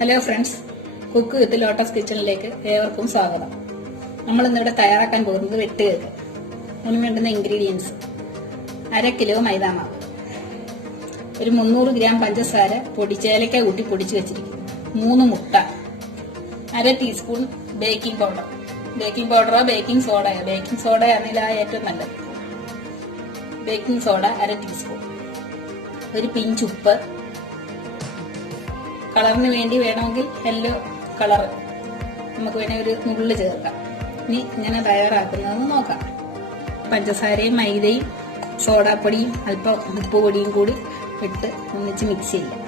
Hello friends, cook with lotus കിച്ചണിലേക്ക് ഏവർക്കും സ്വാഗതം. നമ്മൾ ഇന്നിവിടെ തയ്യാറാക്കാൻ പോകുന്നത് വെട്ട് കേക്ക്. അതിന് വേണ്ടുന്ന ഇൻഗ്രീഡിയൻസ്: 1/2 കിലോ മൈദാമാവ്, ഒരു 300 ഗ്രാം പഞ്ചസാര ഏലക്ക കൂട്ടി പൊടിച്ച് വെച്ചിരിക്കുന്നു, 3 മുട്ട, 1/2 ടീസ്പൂൺ ബേക്കിംഗ് പൗഡർ. ബേക്കിംഗ് പൗഡറോ ബേക്കിംഗ് സോഡയോ, ബേക്കിംഗ് സോഡ ആണെങ്കിൽ ഏറ്റവും നല്ലത്. ബേക്കിംഗ് സോഡ 1/2 ടീസ്പൂൺ, ഒരു പിഞ്ച് ഉപ്പ്, കളറിന് വേണ്ടി വേണമെങ്കിൽ യെല്ലോ കളർ നമുക്ക് വേണമെങ്കിൽ ഒരു നുള്ള് ചേർക്കാം. ഇനി ഇങ്ങനെ തയ്യാറാക്കുന്നതെന്ന് നോക്കാം. പഞ്ചസാരയും മൈദയും സോഡാപ്പൊടിയും അല്പം ഉപ്പ് പൊടിയും കൂടി ഇട്ട് ഒന്നിച്ച് മിക്സ് ചെയ്യാം.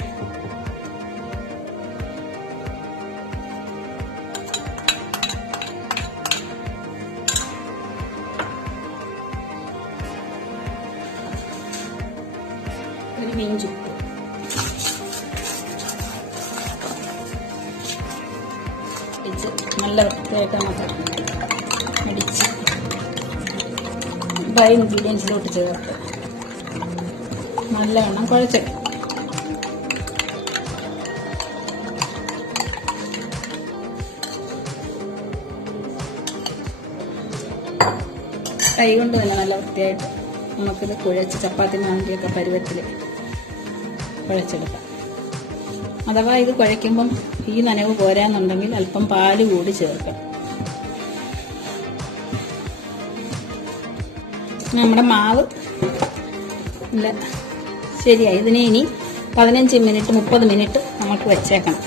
ഒരു പിഞ്ച് ഉപ്പ്, നല്ല വൃത്തിയായിട്ട് നമുക്ക് അടിച്ച് ഡ്രൈ ഇൻഗ്രീഡിയൻസിലോട്ട് ചേർത്ത് നല്ലവണ്ണം കുഴച്ചെടുക്കും. കൈ കൊണ്ട് തന്നെ നല്ല വൃത്തിയായിട്ട് നമുക്കിത് കുഴച്ച് ചപ്പാത്തി മാവിൻ്റെയൊക്കെ പരുവത്തിൽ കുഴച്ചെടുക്കാം. അഥവാ ഇത് കുഴയ്ക്കുമ്പം ഈ നനവ് പോരാന്നുണ്ടെങ്കിൽ അല്പം പാല് കൂടി ചേർക്കണം. നമ്മുടെ മാവ് ഇല്ല ശരിയായി. ഇതിനെ ഇനി 15 മിനിറ്റ് 30 മിനിറ്റ് നമുക്ക് വെച്ചേക്കണം.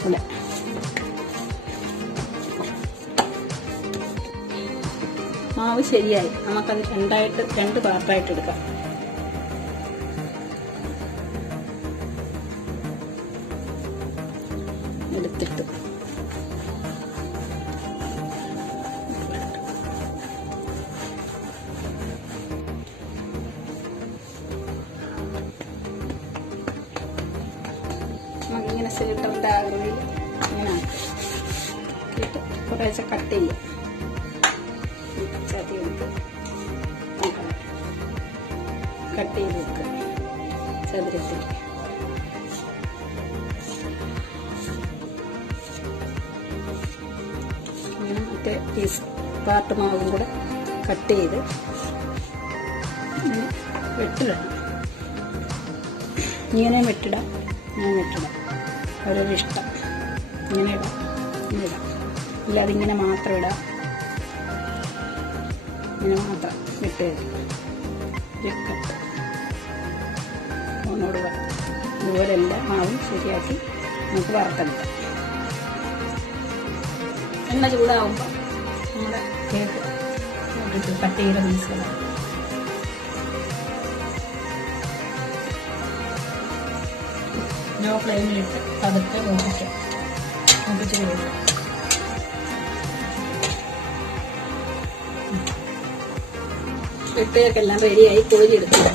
ഇവിടെ മാവ് ശരിയായി. നമുക്കത് രണ്ട് പാർട്ടായിട്ട് എടുക്കാം. എടുത്തിട്ട് നമുക്കിങ്ങനെ സിലിണ്ടറിന്റെ ആകൃതിയിൽ ഇങ്ങനെ ഇട്ട് കുറേശ്ശെ കട്ട് ചെയ്യാം. ചതി കൊണ്ട് കട്ട് ചെയ്ത് വെക്കുക ചതുരത്തിൽ. മറ്റേ പീസ് പാർട്ട് മാവും കൂടെ കട്ട് ചെയ്ത് വെട്ടിടണം. ഇങ്ങനെ വെട്ടിടാം, ഇങ്ങനെ വെട്ടിടാം, ഓരോ ഇഷ്ടം. ഇങ്ങനെ ഇടാം, ഇങ്ങനെ ഇടാം, ഇല്ലാതെ ഇങ്ങനെ മാത്രം ഇടാം. ഇങ്ങനെ മാത്രം ഇട്ട് കട്ട് ഒന്നോട് ഇതുപോലെ എല്ലാ മാവും ശരിയാക്കി നമുക്ക് വറുത്തെടുക്കാം. എണ്ണ ചൂടാകുമ്പോൾ നമ്മുടെ കേക്ക് കട്ട് ചെയ്ത പീസുകളാണ്. ലോ ഫ്ലെയിമിലിട്ട് പതുക്കെ മൂപ്പിച്ച് കൊടുക്കാം. വെട്ടുകൾക്കെല്ലാം റെഡിയായി കോരിയെടുക്കുക.